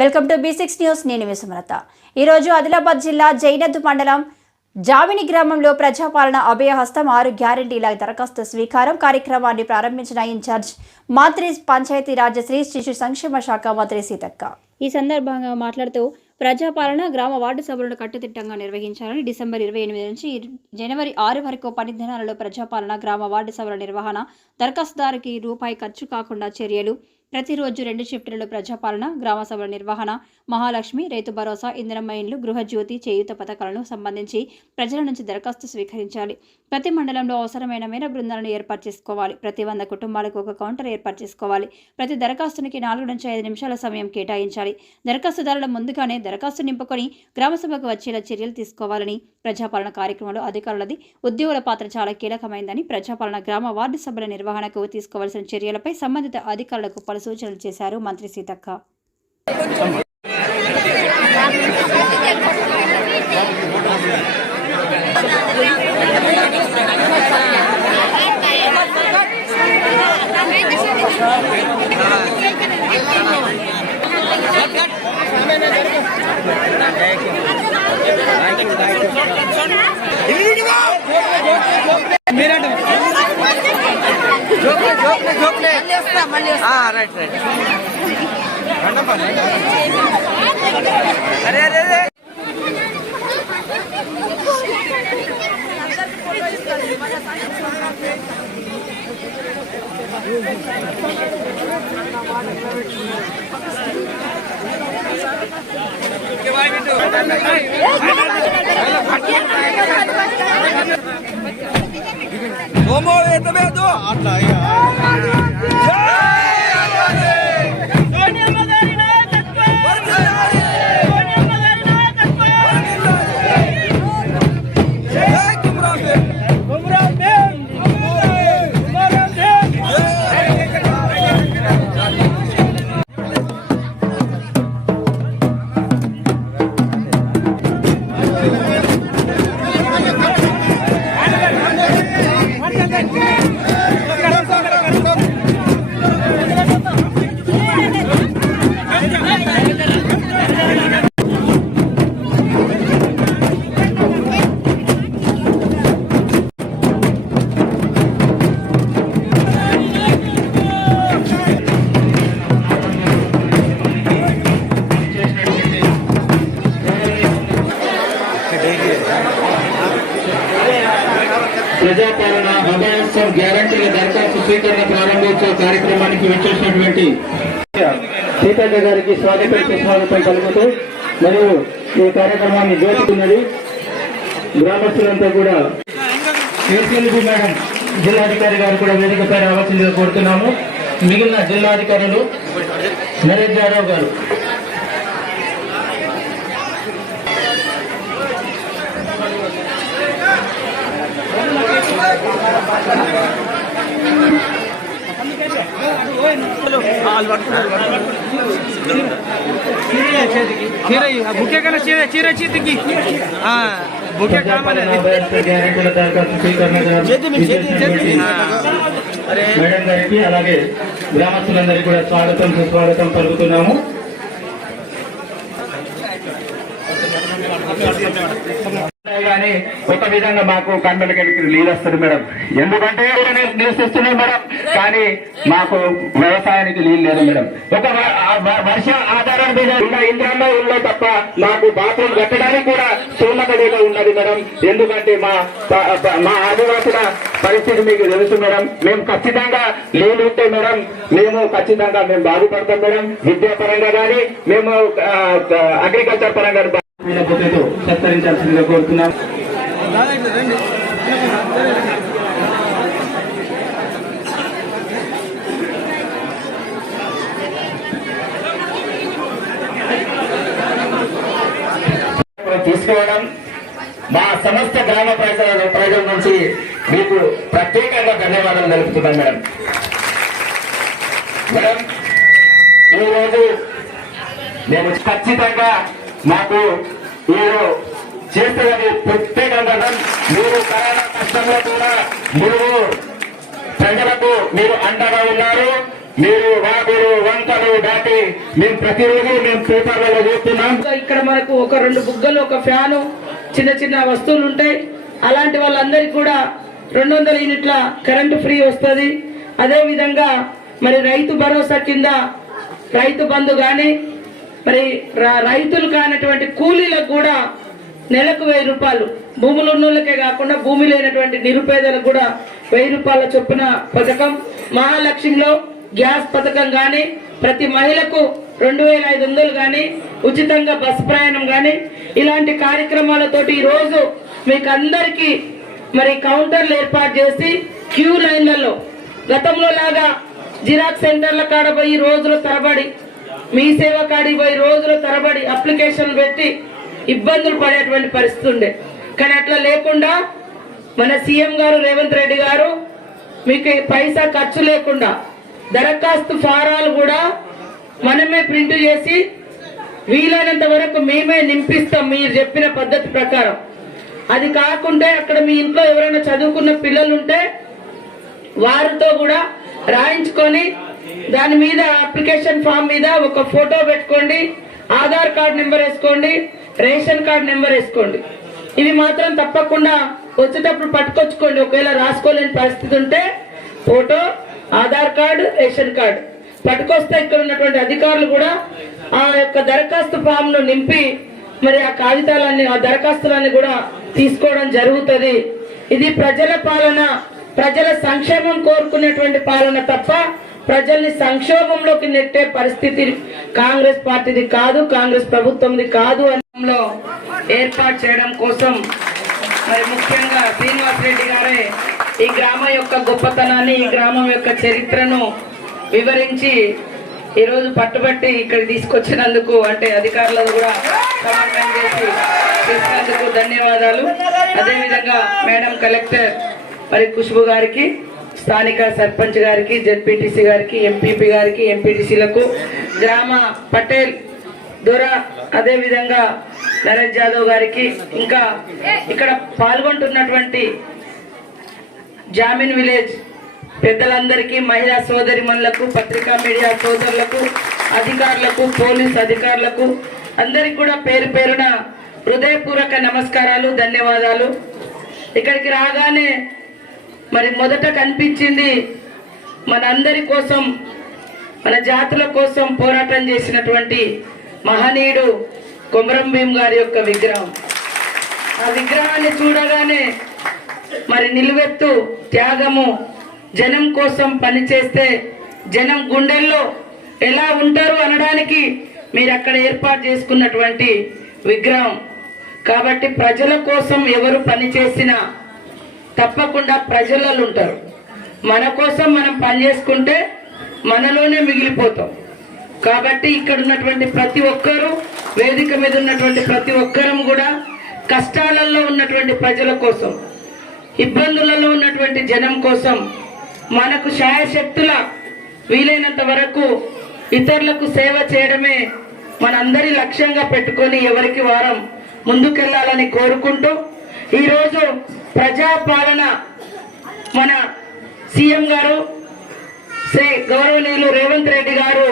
Welcome to B six news. నేను విసుమలత ఈరోజు ఆదిలాబాద్ జిల్లా జైనద్ మండలం జామిని గ్రామంలో ప్రజాపాలన అభయహస్తం ఆరు గ్యారంటీల దరఖాస్తు స్వీకారం కార్యక్రమాన్ని ప్రారంభించిన ఇన్ఛార్జ్ మంత్రి పంచాయతీరాజ్ శ్రీ శిశు సంక్షేమ శాఖ మంత్రి సీతక్క. ఈ సందర్భంగా మాట్లాడుతూ ప్రజాపాలన గ్రామ వార్డు సభలను కట్టుదిట్టంగా నిర్వహించాలని డిసెంబర్ ఇరవై ఎనిమిది నుంచి జనవరి ఆరు వరకు పని దినాలలో ప్రజాపాలన గ్రామ వార్డు సభల నిర్వహణ దరఖాస్తుదారుకి రూపాయి ఖర్చు కాకుండా చర్యలు ప్రతిరోజు రెండు షిఫ్టులలో ప్రజాపాలన గ్రామ సభల నిర్వహణ మహాలక్ష్మి రైతు భరోసా ఇంధన ఇండ్లు గృహజ్యోతి చేయూత పథకాలను సంబంధించి ప్రజల నుంచి దరఖాస్తు స్వీకరించాలి. ప్రతి మండలంలో అవసరమైన మేర బృందాలను ఏర్పాటు చేసుకోవాలి. ప్రతి వంద కుటుంబాలకు ఒక కౌంటర్ ఏర్పాటు చేసుకోవాలి. ప్రతి దరఖాస్తునికి నాలుగు నుంచి ఐదు నిమిషాల సమయం కేటాయించాలి. దరఖాస్తుదారుల ముందుగానే దరఖాస్తు నింపుకొని గ్రామసభకు వచ్చేలా చర్యలు తీసుకోవాలని ప్రజాపాలన కార్యక్రమంలో అధికారులది ఉద్యోగుల పాత్ర చాలా కీలకమైందని ప్రజాపాలన గ్రామ వార్డు సభల నిర్వహణకు తీసుకోవాల్సిన చర్యలపై సంబంధిత అధికారులకు పలు సూచనలు చేశారు మంత్రి సీతక్క. రైట్ రైట్ అరే అరే అరే ఓమో ఎత్తలేదు అట్లా ప్రభుత్వం గ్యారంటీల దరఖాస్తు స్వీకరణ ప్రారంభోత్సవ కార్యక్రమానికి వచ్చేసినటువంటి సీతక్క గారికి స్వాగతం స్వాగతం కలుగుతూ మరియు ఈ కార్యక్రమాన్ని జోచుకున్నది గ్రామస్తులంతా కూడా. కేసీఎల్బీ మేడం జిల్లాధికారి గారు కూడా వేదికపై రావాల్సిందిగా కోరుతున్నాము మిగిలిన జిల్లాధికారులు నరేష్ గారు. చీర బుకే కన్నా చీర చీర చేతికి బుకే కావాలి మేడం గారికి అలాగే గ్రామస్తులందరికీ కూడా స్వాగతం సుస్వాగతం పలుకుతున్నాము కానీ ఒక విధంగా మాకు కన్నులకి నీళ్ళు వస్తుంది మేడం. ఎందుకంటే నివసిస్తున్నాం మేడం. కానీ మాకు వ్యవసాయానికి నీళ్ళు లేదు మేడం. ఒక వర్ష ఆధారం మీద ఇంద్రమ్మ ఇల్లు తప్ప మాకు బాత్రూమ్ కట్టడానికి కూడా సోమగడిలో ఉన్నది మేడం. ఎందుకంటే మా మా ఆదివాసుల పరిస్థితి మీకు తెలుసు మేడం. మేము ఖచ్చితంగా ఉంటే మేడం మేము ఖచ్చితంగా మేము బాగుపడతాం మేడం. విద్యాపరంగా కానీ మేము అగ్రికల్చర్ పరంగా సత్కరించాల్సిందిగా కోరుతున్నాం. తీసుకోవడం మా సమస్త గ్రామ ప్రజల ప్రజల నుంచి మీకు ప్రత్యేకంగా ధన్యవాదాలు తెలుపుతున్నాం మేడం. మేడం ఈరోజు మేము ఖచ్చితంగా మాకు మీరు చేస్తున్నది ప్రత్యేకంగా మీరు కరోనా కష్టంలో కూడా మీరు ప్రజలకు మీరు అండగా ఉన్నారు. మీరు వాగులు వంటలు దాటి మేము ప్రతిరోజు మేము పేపర్లలో చూస్తున్నాం. ఇక్కడ మనకు ఒక రెండు బుగ్గలు ఒక ఫ్యాను చిన్న చిన్న వస్తువులు ఉంటాయి అలాంటి వాళ్ళందరికీ కూడా రెండు వందల యూనిట్ల కరెంటు ఫ్రీ వస్తుంది. అదేవిధంగా మరి రైతు భరోసా కింద రైతు బంధు కానీ మరి రైతులు కానటువంటి కూలీలకు కూడా నెలకు వెయ్యి రూపాయలు. భూములు ఉన్నోళ్ళకే కాకుండా భూమి లేనటువంటి నిరుపేదలకు కూడా వెయ్యి రూపాయల చొప్పున పథకం. మహాలక్ష్మిలో గ్యాస్ పథకం కానీ ప్రతి మహిళకు రెండు వేల ఐదు వందలు కానీ ఉచితంగా బస్ ప్రయాణం కానీ ఇలాంటి కార్యక్రమాలతోటి ఈరోజు మీకు అందరికీ మరి కౌంటర్లు ఏర్పాటు చేసి క్యూ లైన్లలో గతంలో లాగా జిరాక్స్ సెంటర్ల కాడ పోయి రోజుల తరబడి మీ సేవ కాడికి పోయి రోజుల తరబడి అప్లికేషన్ పెట్టి ఇబ్బందులు పడేటువంటి పరిస్థితి ఉండే. కానీ అట్లా లేకుండా మన సీఎం గారు రేవంత్ రెడ్డి గారు మీకు పైసా ఖర్చు లేకుండా దరఖాస్తు ఫారాలు కూడా మనమే ప్రింట్ చేసి వీలైనంత వరకు మేమే నింపిస్తాం మీరు చెప్పిన పద్ధతి ప్రకారం. అది కాకుండా అక్కడ మీ ఇంట్లో ఎవరైనా చదువుకున్న పిల్లలు ఉంటే వారితో కూడా రాయించుకొని దాని మీద అప్లికేషన్ ఫామ్ మీద ఒక ఫోటో పెట్టుకోండి ఆధార్ కార్డ్ నెంబర్ వేసుకోండి రేషన్ కార్డ్ నెంబర్ వేసుకోండి. ఇవి మాత్రం తప్పకుండా వచ్చేటప్పుడు పట్టుకొచ్చుకోండి. ఒకవేళ రాసుకోలేని పరిస్థితి ఉంటే photo Aadhaar card ration card. పట్టుకొస్తే ఇక్కడ ఉన్నటువంటి అధికారులు కూడా ఆ యొక్క దరఖాస్తు ఫామ్ను నింపి మరి ఆ కాగితాలన్నీ ఆ దరఖాస్తులన్నీ కూడా తీసుకోవడం జరుగుతుంది. ఇది ప్రజల పాలన ప్రజల సంక్షేమం కోరుకునేటువంటి పాలన తప్ప ప్రజల్ని సంక్షోభంలోకి నెట్టే పరిస్థితి కాంగ్రెస్ పార్టీది కాదు కాంగ్రెస్ ప్రభుత్వంది కాదు అనంలో ఏర్పాటు చేయడం కోసం మరి ముఖ్యంగా శ్రీనివాస్ రెడ్డి గారే ఈ గ్రామం యొక్క గొప్పతనాన్ని ఈ గ్రామం యొక్క చరిత్రను వివరించి ఈ రోజు పట్టుబట్టి ఇక్కడ తీసుకొచ్చినందుకు అంటే అధికారులను కూడా సమన్వయం చేసి చేసినందుకు ధన్యవాదాలు. అదేవిధంగా మేడం కలెక్టర్ మరి ఖుష్బు గారికి స్థానిక సర్పంచ్ గారికి జెడ్పీటీసీ గారికి ఎంపీపీ గారికి ఎంపీటీసీలకు గ్రామ పటేల్ దొర అదేవిధంగా నరేష్ జాదవ్ గారికి ఇంకా ఇక్కడ పాల్గొంటున్నటువంటి జామిన్ విలేజ్ పెద్దలందరికీ మహిళా సోదరిమణులకు పత్రికా మీడియా సోదరులకు అధికారులకు పోలీస్ అధికారులకు అందరికి కూడా పేరు పేరున హృదయపూర్వక నమస్కారాలు ధన్యవాదాలు. ఇక్కడికి రాగానే మరి మొదట కనిపించింది మనందరి కోసం మన జాతుల కోసం పోరాటం చేసినటువంటి మహనీయుడు కొమరం భీం గారి యొక్క విగ్రహం. ఆ విగ్రహాన్ని చూడగానే మరి నిలువెత్తు త్యాగము జనం కోసం పనిచేస్తే జనం గుండెల్లో ఎలా ఉంటారు అనడానికి మీరు అక్కడ ఏర్పాటు చేసుకున్నటువంటి విగ్రహం. కాబట్టి ప్రజల కోసం ఎవరు పని చేసినా తప్పకుండా ప్రజలలో ఉంటారు. మన కోసం మనం పని చేసుకుంటే మనలోనే మిగిలిపోతాం. కాబట్టి ఇక్కడ ఉన్నటువంటి ప్రతి ఒక్కరూ వేదిక మీద ఉన్నటువంటి ప్రతి ఒక్కరం కూడా కష్టాలలో ఉన్నటువంటి ప్రజల కోసం ఇబ్బందులలో ఉన్నటువంటి జనం కోసం మనకు శాయశక్తుల వీలైనంత వరకు ఇతరులకు సేవ చేయడమే మనందరి లక్ష్యంగా పెట్టుకొని ఎవరికి వారం ముందుకెళ్ళాలని కోరుకుంటూ ఈరోజు ప్రజాపాలన మన సీఎం గారు శ్రీ గౌరవనీయులు రేవంత్ రెడ్డి గారు